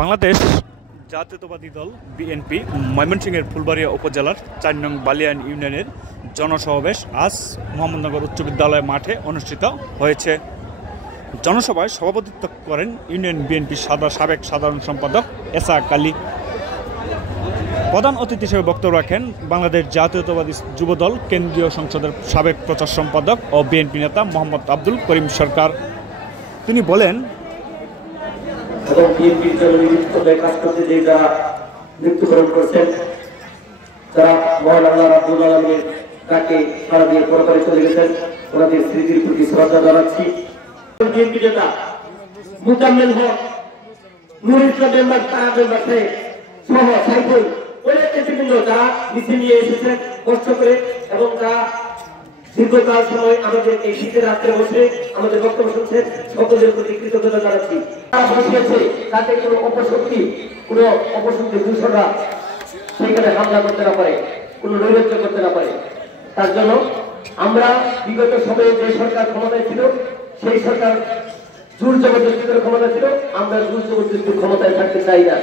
বাংলাদেশ জাতীয়তাবাদী দল বিএনপি ময়মনসিংহের ফুলবাড়িয়া উপজেলার ৪ নং বালিয়ান ইউনিয়নের জনসমাবেশ আজ মোহাম্মদনগর উচ্চ বিদ্যালয় মাঠে অনুষ্ঠিত হয়েছে। জনসভায় সভাপতিত্ব করেন ইউনিয়ন বিএনপির সাবেক সাধারণ সম্পাদক এসাক আলী। প্রধান অতিথি হিসেবে বক্তব্য রাখেন বাংলাদেশ জাতীয়তাবাদী যুবদল কেন্দ্রীয় সংসদের সাবেক প্রচার সম্পাদক ও বিএনপি নেতা মোহাম্মদ আব্দুল করিম সরকার। তিনি বলেন, এবং বিএনপির জন্য কাজ করতে যে যারা মৃত্যুবরণ করছেন, যারা মহান আল্লাহ রাব্বুল আলামিনের ডাকে সাড়া দিয়ে পরপারে চলে গেছেন, ওনাদের স্মৃতির প্রতি শ্রদ্ধা জানাচ্ছি। বিএনপি নেতা মুজাম্মেল হক, নূর ইসলাম মেম্বার, তারা মেম্বার সহ সাইফুল অনেক নেতৃবৃন্দ যারা মিছিল নিয়ে এসেছেন কষ্ট করে, এবং তারা দীর্ঘকাল সময় আমাদের এই শীতের রাত্রে বসে আমাদের বক্তব্য শুনছেন, সকলের প্রতি কৃতজ্ঞতা জানাচ্ছি। তারা বসিয়েছে যাতে কোনো অপশক্তি দূষণরা সেখানে হামলা করতে না পারে, কোনো নৈরাজ্য করতে না পারে। তার জন্য আমরা বিগত সময়ে যে সরকার ক্ষমতায় ছিল, সেই সরকার জোর জবরদস্তি করে ক্ষমতা ছিল, আমরা জোর জবরদস্তি ক্ষমতায় থাকতে চাই না।